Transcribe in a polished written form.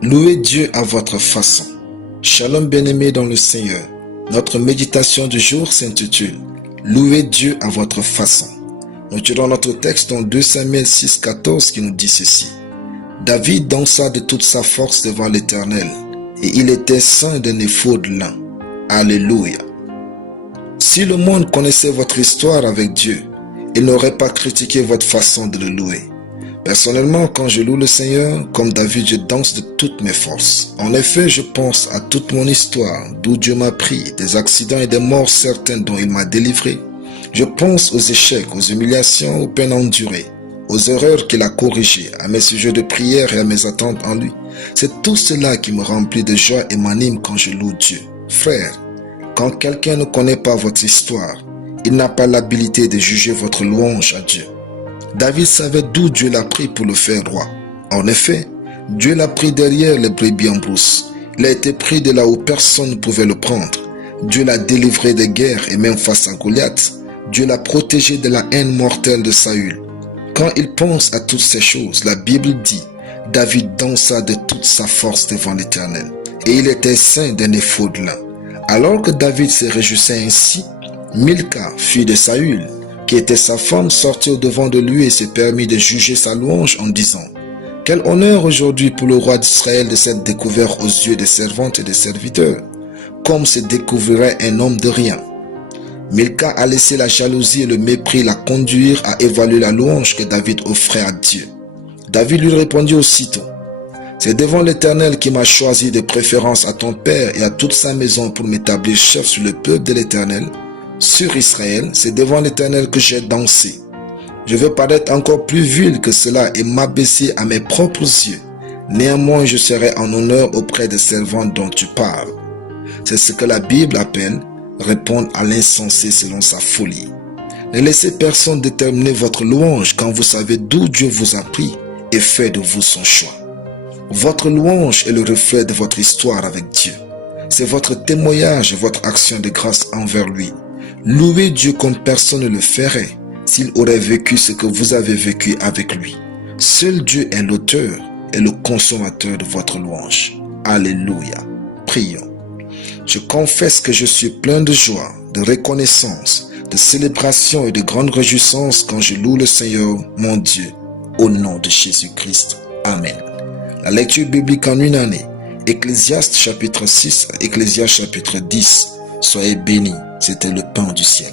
Louez Dieu à votre façon. Shalom bien-aimés dans le Seigneur. Notre méditation du jour s'intitule « Louez Dieu à votre façon ». Nous tirons notre texte dans 2 Samuel 6,14 qui nous dit ceci. « David dansa de toute sa force devant l'Éternel, et il était ceint d'un éphod lin. » Alléluia. Si le monde connaissait votre histoire avec Dieu, il n'aurait pas critiqué votre façon de le louer. Personnellement, quand je loue le Seigneur, comme David, je danse de toutes mes forces. En effet, je pense à toute mon histoire, d'où Dieu m'a pris, des accidents et des morts certaines dont il m'a délivré. Je pense aux échecs, aux humiliations, aux peines endurées, aux erreurs qu'il a corrigées, à mes sujets de prière et à mes attentes en lui. C'est tout cela qui me remplit de joie et m'anime quand je loue Dieu. Frère, quand quelqu'un ne connaît pas votre histoire, il n'a pas l'habilité de juger votre louange à Dieu. David savait d'où Dieu l'a pris pour le faire roi. En effet, Dieu l'a pris derrière les brebis en brousse. Il a été pris de là où personne ne pouvait le prendre. Dieu l'a délivré des guerres et même face à Goliath, Dieu l'a protégé de la haine mortelle de Saül. Quand il pense à toutes ces choses, la Bible dit, David dansa de toute sa force devant l'Éternel, et il était ceint d'un éphod lin. Alors que David se réjouissait ainsi, Milca, fille de Saül, qui était sa femme, sortit au-devant de lui et s'est permis de juger sa louange en disant « Quel honneur aujourd'hui pour le roi d'Israël de s'être découvert aux yeux des servantes et des serviteurs, comme se découvrirait un homme de rien. » Milca a laissé la jalousie et le mépris la conduire à évaluer la louange que David offrait à Dieu. David lui répondit aussitôt « C'est devant l'Éternel qui m'a choisi de préférence à ton père et à toute sa maison pour m'établir chef sur le peuple de l'Éternel. Sur Israël, c'est devant l'Éternel que j'ai dansé. Je veux paraître encore plus vil que cela et m'abaisser à mes propres yeux. Néanmoins, je serai en honneur auprès des servantes dont tu parles. » C'est ce que la Bible appelle répondre à l'insensé selon sa folie. Ne laissez personne déterminer votre louange quand vous savez d'où Dieu vous a pris et fait de vous son choix. Votre louange est le reflet de votre histoire avec Dieu. C'est votre témoignage et votre action de grâce envers lui. Louez Dieu comme personne ne le ferait s'il aurait vécu ce que vous avez vécu avec lui. Seul Dieu est l'auteur et le consommateur de votre louange. Alléluia. Prions. Je confesse que je suis plein de joie, de reconnaissance, de célébration et de grande réjouissance quand je loue le Seigneur, mon Dieu, au nom de Jésus-Christ. Amen. La lecture biblique en une année. Ecclésiaste chapitre 6 à Ecclésiaste chapitre 10. Soyez bénis, c'était le pain du ciel.